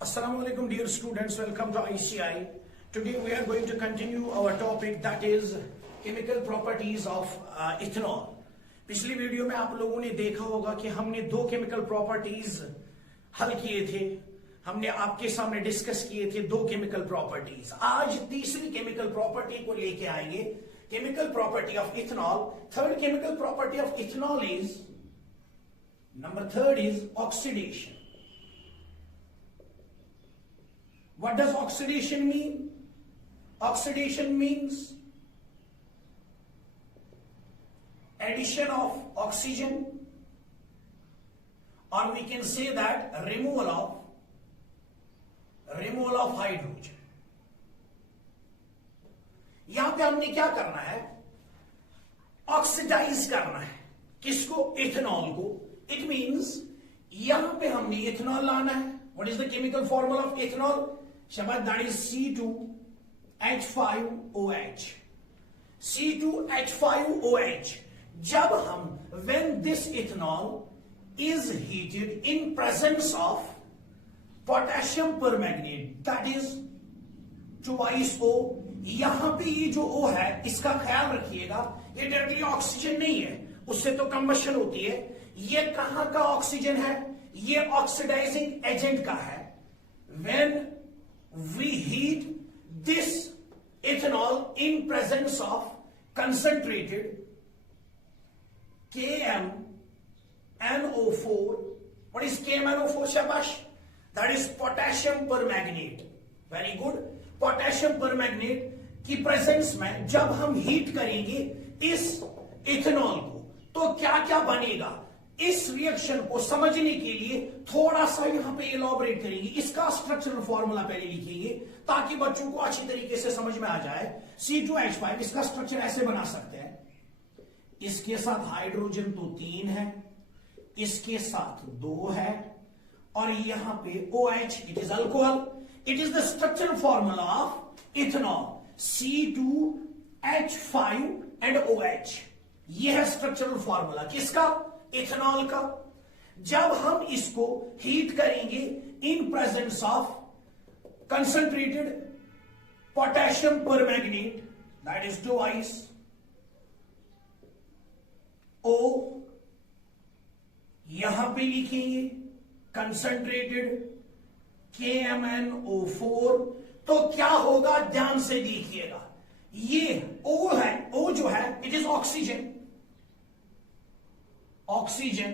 Assalamu alaikum dear students, welcome to ICI. Today we are going to continue our topic that is chemical properties of ethanol. पिछली video में आप लोगों ने देखा होगा कि हमने दो केमिकल प्रॉपर्टीज हल किए थे, हमने आपके सामने डिस्कस किए थे दो केमिकल प्रॉपर्टीज। आज तीसरी केमिकल प्रॉपर्टी को लेके आएंगे, chemical property of ethanol. Third chemical property of ethanol is number third is oxidation. What does oxidation mean? Oxidation means addition of oxygen, or we can say that removal of hydrogen. यहां पे हमने क्या करना है? Oxidise करना है। किसको? Ethanol को। इट मीन्स यहां पे हमने इथेनॉल लाना है। What is the chemical formula of ethanol? Shabbat, that is C2H5OH. C2H5OH. जब हम, when this ethanol is heated in presence of potassium permanganate, that is twice O. यहां पे ये जो O है, इसका ख्याल रखिएगा, ये डायरेक्टली ऑक्सीजन नहीं है, उससे तो कंबशन होती है। ये कहां का ऑक्सीजन है? ये ऑक्सीडाइजिंग एजेंट का है। When we heat this ethanol in presence of concentrated KMnO4. What is KMnO4, Shabash? That is potassium permanganate. Very good. Potassium permanganate की प्रेजेंस में जब हम हीट करेंगे इस इथेनॉल को, तो क्या क्या बनेगा? इस रिएक्शन को समझने के लिए थोड़ा सा यहां पे इलॉबरेट करेंगे। इसका स्ट्रक्चरल फॉर्मूला पहले लिखेंगे ताकि बच्चों को अच्छी तरीके से समझ में आ जाए। C2H5, इसका स्ट्रक्चर ऐसे बना सकते हैं, इसके साथ हाइड्रोजन तो 3 है, इसके साथ 2 है, और यहां पे OH, it is alcohol. It is the structural formula of ethanol, C2H5 and OH। यह है स्ट्रक्चरल फॉर्मूला किसका? इथेनॉल का। जब हम इसको हीट करेंगे in presence of concentrated potassium permanganate, that is twice O, यहां पे लिखेंगे कंसंट्रेटेड KMnO4, तो क्या होगा? ध्यान से देखिएगा, ये O है, O जो है it is oxygen. Oxygen.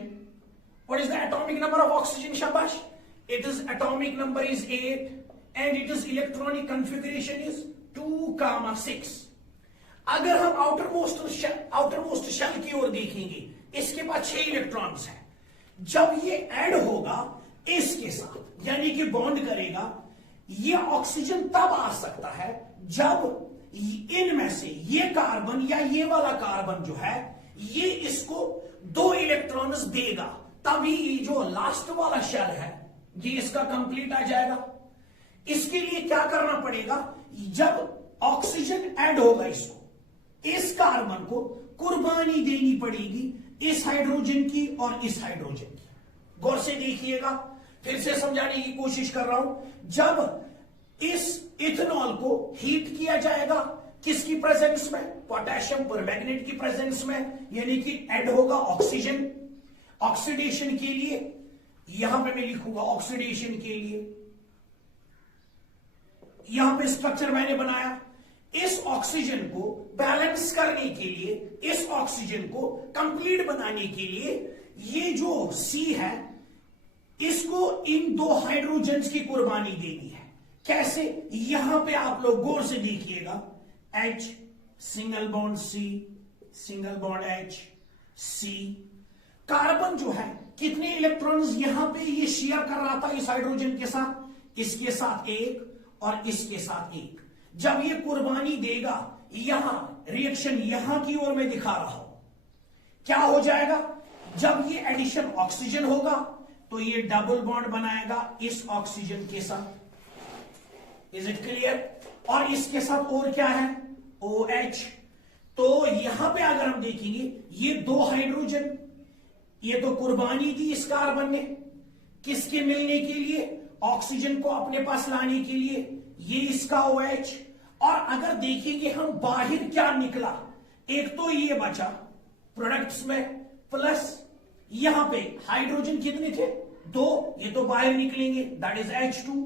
What is the atomic number of oxygen, Shabash? It is atomic number is 8 and it is electronic configuration is 2,6. अगर हम outermost shell की ओर देखेंगे, इसके पास 6 इलेक्ट्रॉन्स हैं। जब ये ऐड होगा इसके साथ, यानी कि बॉन्ड करेगा, ये ऑक्सीजन तब आ सकता है जब इनमें से ये कार्बन या ये वाला कार्बन जो है, ये इसको 2 इलेक्ट्रॉन्स देगा, तभी ये जो लास्ट वाला शेल है ये इसका कंप्लीट आ जाएगा। इसके लिए क्या करना पड़ेगा? जब ऑक्सीजन ऐड होगा इसको, इस कार्बन को कुर्बानी देनी पड़ेगी इस हाइड्रोजन की और इस हाइड्रोजन की। गौर से देखिएगा, फिर से समझाने की कोशिश कर रहा हूं। जब इस इथेनॉल को हीट किया जाएगा किसकी प्रेजेंस में? पोटेशियम परमैंगनेट की प्रेजेंस में, यानी कि ऐड होगा ऑक्सीजन। ऑक्सीडेशन के लिए यहां पे मैं लिखूंगा ऑक्सीडेशन के लिए, यहां पे स्ट्रक्चर मैंने बनाया। इस ऑक्सीजन को बैलेंस करने के लिए, इस ऑक्सीजन को कंप्लीट बनाने के लिए, ये जो C है इसको इन 2 हाइड्रोजन्स की कुर्बानी देनी है। कैसे? यहां पे आप लोग गौर से देखिएगा, H single bond C, single bond H, C। Carbon जो है कितने इलेक्ट्रॉन्स यहां पे ये शेयर कर रहा था इस हाइड्रोजन के साथ? इसके साथ 1 और इसके साथ 1। जब ये कुर्बानी देगा, यहां रिएक्शन यहां की ओर मैं दिखा रहा हूं, क्या हो जाएगा? जब ये एडिशन ऑक्सीजन होगा तो ये डबल बॉन्ड बनाएगा इस ऑक्सीजन के साथ। Is it clear? और इसके साथ और क्या है? OH। तो यहां पे अगर हम देखेंगे ये 2 हाइड्रोजन, ये तो कुर्बानी दी इस कार्बन ने किसके मिलने के लिए? ऑक्सीजन को अपने पास लाने के लिए ये इसका OH, और अगर देखेंगे हम बाहर क्या निकला, एक तो ये बचा प्रोडक्ट्स में, प्लस यहां पे हाइड्रोजन कितने थे, 2, ये तो बाहर निकलेंगे, दैट इज H2,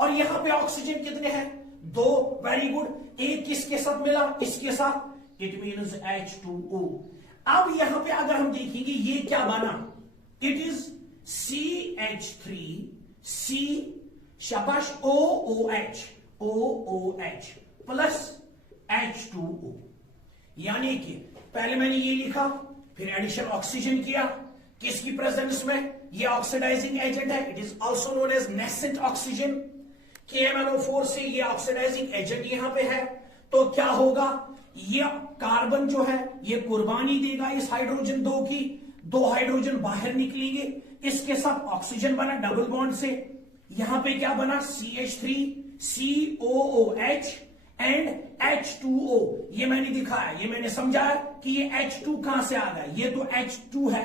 और यहां पे ऑक्सीजन कितने हैं, 2, वेरी गुड, एक किसके साथ मिला, इसके साथ, इट मीन्स H2O। अब यहां पे अगर हम देखेंगे ये क्या बना, इट इज CH3 C शाबाश OOH प्लस H2O, यानी कि पहले मैंने ये लिखा, फिर एडिशन ऑक्सीजन किया, किसकी प्रेजेंस में, ये ऑक्सीडाइजिंग एजेंट है, it is also known as nascent oxygen, KMnO4 से ये ऑक्सीडाइजिंग एजेंट यहां पे है, तो क्या होगा, ये कार्बन जो है ये कुर्बानी देगा इस हाइड्रोजन 2 की, 2 हाइड्रोजन बाहर निकलेंगे, इसके साथ ऑक्सीजन बना डबल बॉन्ड से, यहां पे क्या बना, CH3 COOH एंड H2O, ये मैंने दिखाया, ये मैंने समझाया कि ये H2 कहां से आ गया, ये तो H2 है,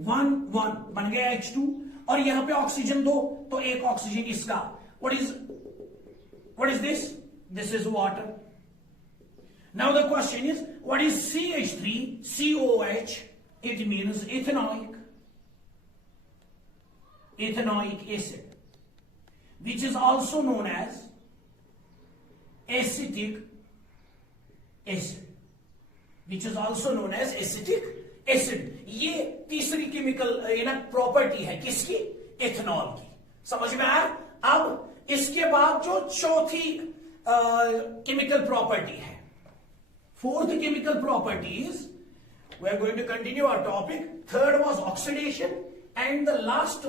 1 1 बन गया H2, और यहां पे ऑक्सीजन 2, तो एक ऑक्सीजन इसका, what is this? This is water. Now the question is, what is CH3 COOH? It means ethanoic acid, which is also known as acetic acid, ये तीसरी केमिकल प्रॉपर्टी है किसकी, एथेनॉल की, समझ में आया। अब इसके बाद जो चौथी केमिकल प्रॉपर्टी है, fourth chemical property is, we are going to continue our topic. Third was oxidation, and the last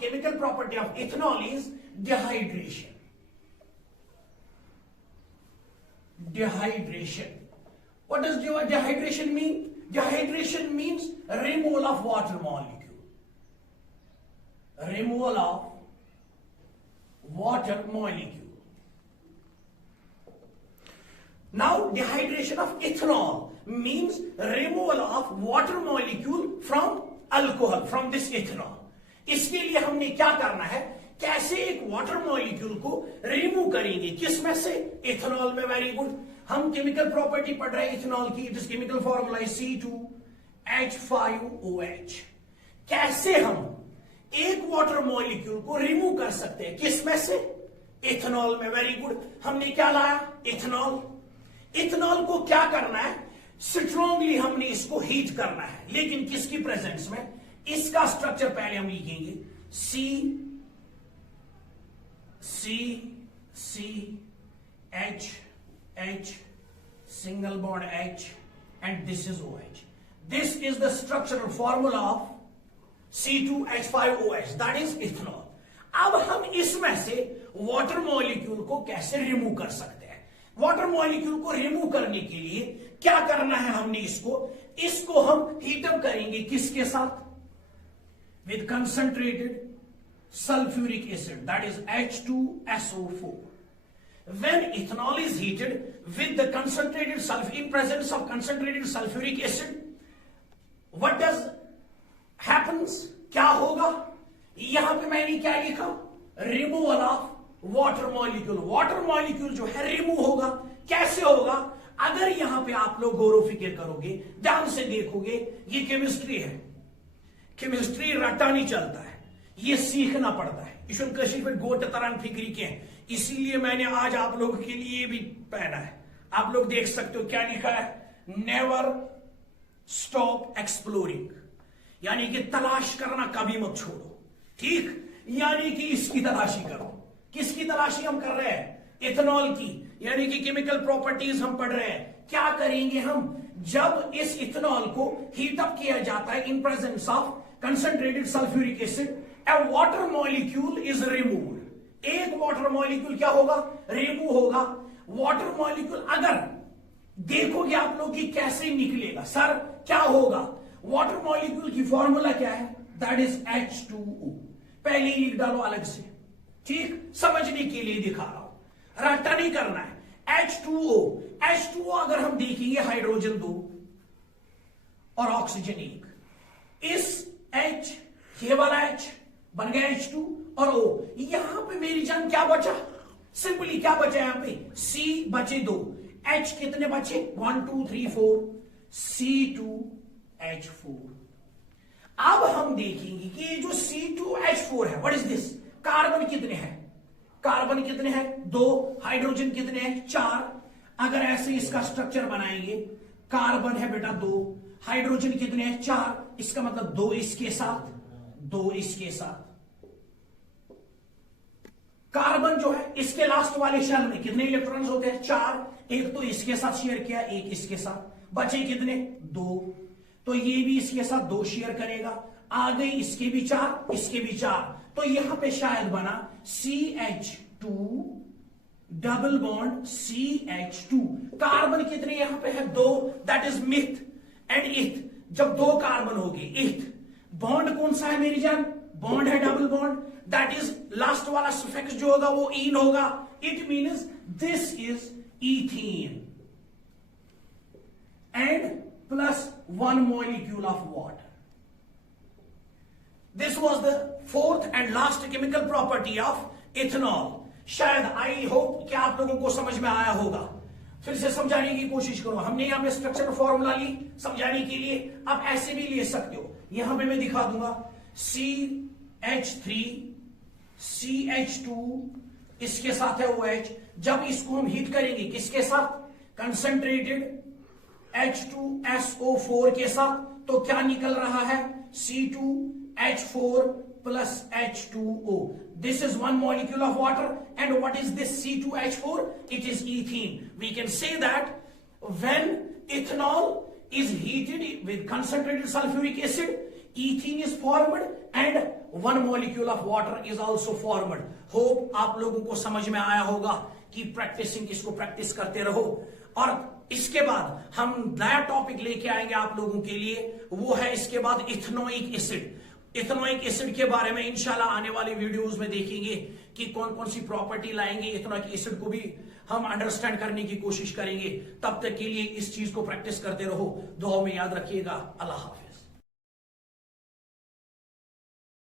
chemical property of ethanol is dehydration. What does dehydration mean? Dehydration means removal of water molecule. Now, dehydration of ethanol means removal of water molecule from alcohol, from this ethanol. इसके लिए हमने क्या करना है, कैसे एक water molecule को remove करेंगे, किसमें से, इथेनॉल में। वेरी गुड, हम केमिकल प्रॉपर्टी पढ़ रहे हैं इथेनॉल की, it is chemical formula is C2H5OH। कैसे हम एक वाटर मॉलिक्यूल को रिमूव कर सकते हैं, किसमें से, इथेनॉल में। वेरी गुड, हमने क्या लाया, इथेनॉल को क्या करना है, स्ट्रांगली हमने इसको हीट करना है, लेकिन किसकी प्रेजेंस में, इसका स्ट्रक्चर पहले हम लिखेंगे, CH single bond H and this is OH. This is the structural formula of C2H5OH, that is ethanol. अब हम इसमें से वाटर मॉलिक्यूल को कैसे रिमूव कर सकते हैं। वाटर मॉलिक्यूल को रिमूव करने के लिए क्या करना है, हमने इसको हम हीटअप करेंगे, किसके साथ, with concentrated sulfuric acid, that is H2SO4. When ethanol is heated with the concentrated in presence of concentrated sulfuric acid, what does happens, क्या होगा, यहां पे मैंने क्या लिखा, removal of water molecule. Water molecule जो है रिमूव होगा, कैसे होगा, अगर यहां पे आप लोग गौर फिक्र करोगे, ध्यान से देखोगे, ये केमिस्ट्री है, केमिस्ट्री रट्टा नहीं चलता है, ये सीखना पड़ता है। ईश्वर कशिश में गोट तरन फिक्री के हैं, इसीलिए मैंने आज आप लोगों के लिए भी पहना है। आप लोग देख सकते हो क्या लिखा है, नेवर स्टॉप एक्सप्लोरिंग, यानी कि तलाश करना कभी मत छोड़ो, ठीक, यानी कि इसकी तलाशी करो। किसकी तलाशी हम कर रहे हैं, इथेनॉल की, यानी कि केमिकल प्रॉपर्टीज हम पढ़ रहे हैं। क्या करेंगे हम, जब इस इथेनॉल को हीटअप किया जाता है in presence of concentrated sulfuric acid, a water molecule is removed. एक वाटर मॉलिक्यूल क्या होगा, रिमूव होगा। वाटर मॉलिक्यूल अगर देखोगे आप लोग कि कैसे निकलेगा, सर क्या होगा, वाटर मॉलिक्यूल की फॉर्मूला क्या है, दैट इज H2O। पहले ही लिख डालो अलग से, ठीक, समझने के लिए दिखा रहा हूं, रट्टा नहीं करना है। H2O अगर हम देखेंगे, हाइड्रोजन 2 और ऑक्सीजन 1, इस H, ये वाला H बन गया H2 और O। यहां पे मेरी जान क्या बचा, सिंपली क्या बचा यहां पे, C बचे 2, H कितने बचे 1 2 3 4, C2H4। अब हम देखेंगे कि ये जो C2H4 है, व्हाट इज दिस, कार्बन कितने हैं, कार्बन कितने हैं 2, हाइड्रोजन कितने हैं 4। अगर ऐसे इसका स्ट्रक्चर बनाएंगे, कार्बन है बेटा 2, हाइड्रोजन कितने हैं 4, इसका मतलब 2 इसके साथ, 2 इसके साथ। कार्बन जो है इसके लास्ट वाले शेल में कितने इलेक्ट्रॉन्स होते हैं 4, एक तो इसके साथ शेयर किया, एक इसके साथ, बचे कितने 2, तो ये भी इसके साथ 2 शेयर करेगा, आ गई इसके भी 4, इसके भी 4, तो यहां पे शायद बना CH2 double bond CH2। Carbon कितने यहां पे है 2, दैट इज मिथ एंड इथ। जब 2 कार्बन हो गए, इथ बॉन्ड कौन सा है मेरी जान, बॉन्ड है double bond, that is last वाला सफिक्स जो होगा वो इन होगा, it means this is ethene and plus 1 molecule of water. This was the fourth and last chemical property of ethanol. शायद आई होप कि आप लोगों को समझ में आया होगा। फिर से समझाने की कोशिश करो, हमने यहां पे स्ट्रक्चर फॉर्मूला ली समझाने के लिए, आप ऐसे भी ले सकते हो, यहां पे मैं दिखा दूंगा CH3 CH2 इसके साथ है OH। जब इसको हम हीट करेंगे किसके साथ, कंसंट्रेटेड H2SO4 के साथ, तो क्या निकल रहा है C2H4 plus H2O. This is 1 molecule of water, and what is this C2H4? It is ethene. We can say that when ethanol is heated with concentrated sulfuric acid, ethene is formed and 1 molecule of water is also formed. Hope आप लोगों को समझ में आया होगा कि practising इसको practice करते रहो। और इसके बाद हम नया टॉपिक लेके आएंगे आप लोगों के लिए, वो है इसके बाद इथेनोइक एसिड। इथेनोइक एसिड के बारे में इंशाल्लाह आने वाले वीडियोस में देखेंगे कि कौन कौन सी प्रॉपर्टी लाएंगे, इथेनोइक एसिड को भी हम अंडरस्टैंड करने की कोशिश करेंगे। तब तक के लिए इस चीज को प्रैक्टिस करते रहो, दुआ में याद रखिएगा। अल्लाह हाफिज।